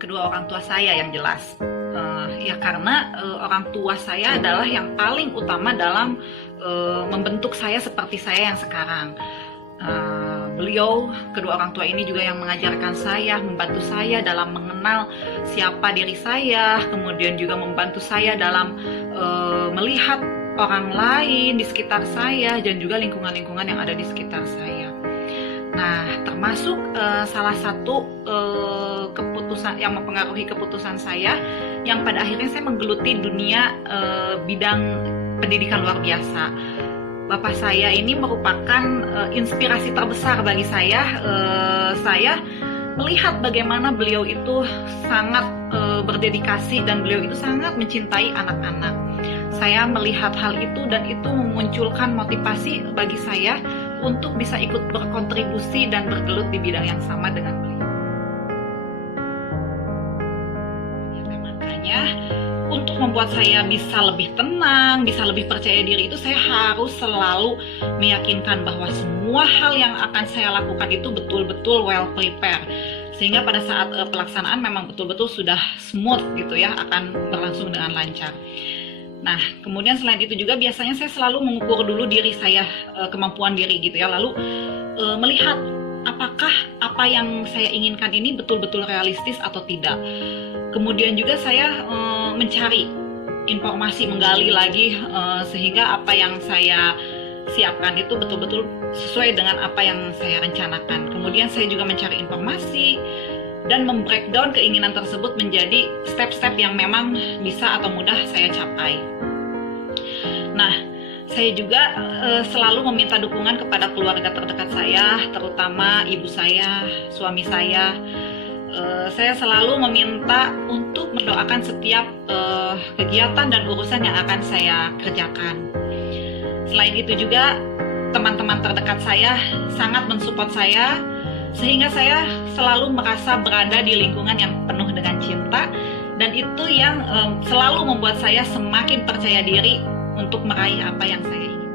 kedua orang tua saya yang jelas. Ya karena orang tua saya adalah yang paling utama dalam membentuk saya seperti saya yang sekarang. Beliau, kedua orang tua ini juga yang mengajarkan saya, membantu saya dalam mengenal siapa diri saya, kemudian juga membantu saya dalam melihat orang lain di sekitar saya dan juga lingkungan-lingkungan yang ada di sekitar saya. Nah, termasuk salah satu keputusan yang mempengaruhi keputusan saya, yang pada akhirnya saya menggeluti dunia bidang pendidikan luar biasa. Bapak saya ini merupakan inspirasi terbesar bagi saya. Saya melihat bagaimana beliau itu sangat berdedikasi dan beliau itu sangat mencintai anak-anak. Saya melihat hal itu dan itu memunculkan motivasi bagi saya untuk bisa ikut berkontribusi dan bergelut di bidang yang sama dengan beliau. Makanya untuk membuat saya bisa lebih tenang, bisa lebih percaya diri itu saya harus selalu meyakinkan bahwa semua hal yang akan saya lakukan itu betul-betul well prepared. Sehingga pada saat pelaksanaan memang betul-betul sudah smooth gitu ya, akan berlangsung dengan lancar. Nah, kemudian selain itu juga biasanya saya selalu mengukur dulu diri saya, kemampuan diri gitu ya, lalu melihat apakah apa yang saya inginkan ini betul-betul realistis atau tidak. Kemudian juga saya mencari informasi, menggali lagi sehingga apa yang saya siapkan itu betul-betul sesuai dengan apa yang saya rencanakan. Kemudian saya juga mencari informasi dan membreakdown keinginan tersebut menjadi step-step yang memang bisa atau mudah saya capai. Nah, saya juga selalu meminta dukungan kepada keluarga terdekat saya, terutama ibu saya, suami saya. Saya selalu meminta untuk mendoakan setiap kegiatan dan urusan yang akan saya kerjakan. Selain itu juga teman-teman terdekat saya sangat mensupport saya, sehingga saya selalu merasa berada di lingkungan yang penuh dengan cinta, dan itu yang selalu membuat saya semakin percaya diri untuk meraih apa yang saya inginkan.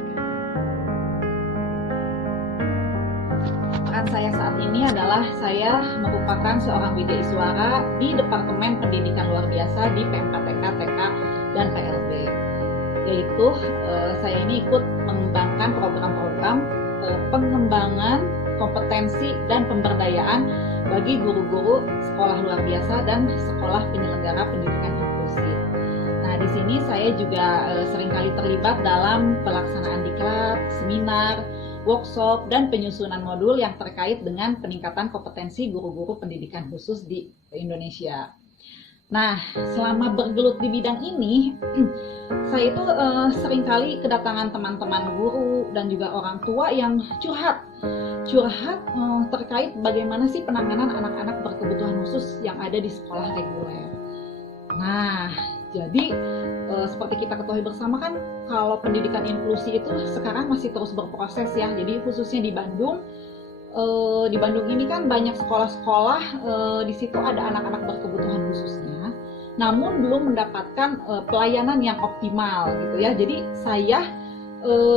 Peran saya saat ini adalah saya merupakan seorang wideiswara di Departemen Pendidikan Luar Biasa di PMKTK, TK, dan PLB. Yaitu saya ini ikut mengembangkan program-program pengembangan kompetensi dan pemberdayaan bagi guru-guru sekolah luar biasa dan sekolah penyelenggara pendidikan inklusif. Nah, di sini saya juga seringkali terlibat dalam pelaksanaan diklat, seminar, workshop, dan penyusunan modul yang terkait dengan peningkatan kompetensi guru-guru pendidikan khusus di Indonesia. Nah, selama bergelut di bidang ini, saya itu seringkali kedatangan teman-teman guru dan juga orang tua yang curhat terkait bagaimana sih penanganan anak-anak berkebutuhan khusus yang ada di sekolah reguler. Nah, jadi seperti kita ketahui bersama kan, kalau pendidikan inklusi itu sekarang masih terus berproses ya. Jadi khususnya di Bandung ini kan banyak sekolah-sekolah, di situ ada anak-anak berkebutuhan khususnya, namun belum mendapatkan pelayanan yang optimal gitu ya. Jadi saya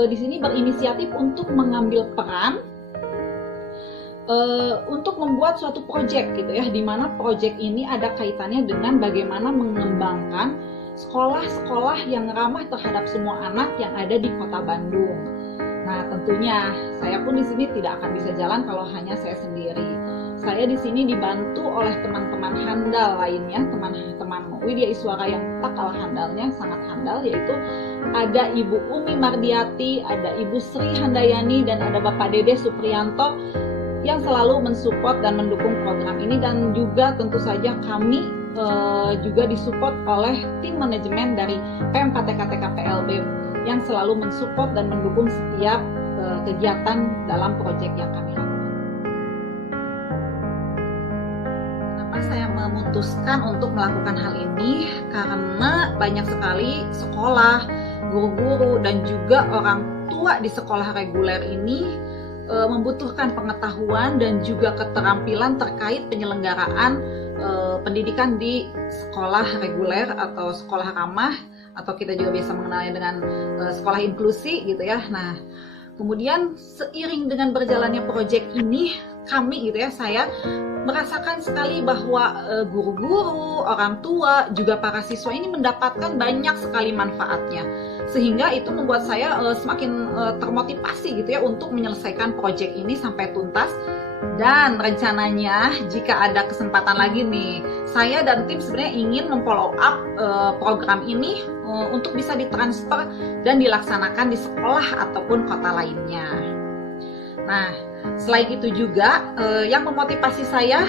di sini berinisiatif untuk mengambil peran untuk membuat suatu proyek gitu ya, di mana proyek ini ada kaitannya dengan bagaimana mengembangkan sekolah-sekolah yang ramah terhadap semua anak yang ada di Kota Bandung. Nah, tentunya saya pun di sini tidak akan bisa jalan kalau hanya saya sendiri. Saya di sini dibantu oleh teman-teman handal lainnya, teman-teman wideiswara yang tak kalah handalnya, sangat handal, yaitu ada Ibu Umi Mardiati, ada Ibu Sri Handayani, dan ada Bapak Dede Supriyanto yang selalu mensupport dan mendukung program ini. Dan juga tentu saja kami juga disupport oleh tim manajemen dari PMKTK PLB yang selalu mensupport dan mendukung setiap kegiatan dalam proyek yang kami lakukan. Kenapa saya memutuskan untuk melakukan hal ini? Karena banyak sekali sekolah, guru-guru, dan juga orang tua di sekolah reguler ini membutuhkan pengetahuan dan juga keterampilan terkait penyelenggaraan pendidikan di sekolah reguler atau sekolah ramah, atau kita juga biasa mengenalnya dengan sekolah inklusi gitu ya. Nah, kemudian seiring dengan berjalannya proyek ini, kami gitu ya, saya merasakan sekali bahwa guru-guru, orang tua, juga para siswa ini mendapatkan banyak sekali manfaatnya. Sehingga itu membuat saya semakin termotivasi gitu ya untuk menyelesaikan proyek ini sampai tuntas. Dan rencananya jika ada kesempatan lagi nih, saya dan tim sebenarnya ingin memfollow up program ini untuk bisa ditransfer dan dilaksanakan di sekolah ataupun kota lainnya. Nah, selain itu juga yang memotivasi saya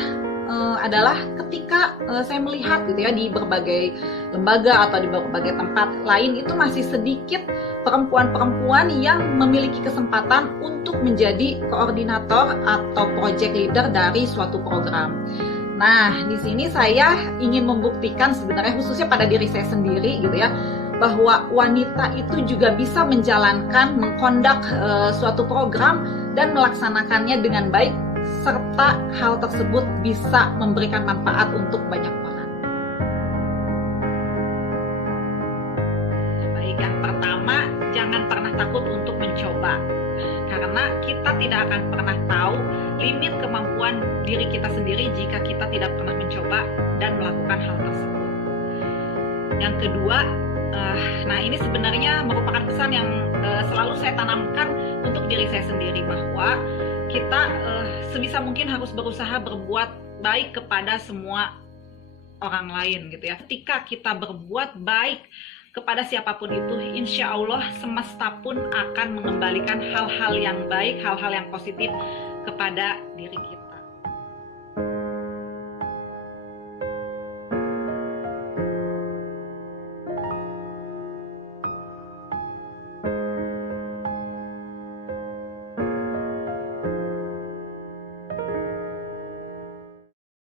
adalah ketika saya melihat gitu ya di berbagai lembaga atau di berbagai tempat lain itu masih sedikit perempuan-perempuan yang memiliki kesempatan untuk menjadi koordinator atau project leader dari suatu program. Nah, di sini saya ingin membuktikan sebenarnya khususnya pada diri saya sendiri gitu ya, bahwa wanita itu juga bisa menjalankan, mengkondak suatu program dan melaksanakannya dengan baik, serta hal tersebut bisa memberikan manfaat untuk banyak orang. Baik, yang pertama, jangan pernah takut untuk mencoba. Karena kita tidak akan pernah tahu limit kemampuan diri kita sendiri jika kita tidak pernah mencoba dan melakukan hal tersebut. Yang kedua, nah ini sebenarnya merupakan pesan yang selalu saya tanamkan untuk diri saya sendiri, bahwa kita sebisa mungkin harus berusaha berbuat baik kepada semua orang lain gitu ya. Ketika kita berbuat baik kepada siapapun itu, insya Allah semesta pun akan mengembalikan hal-hal yang baik, hal-hal yang positif kepada diri kita.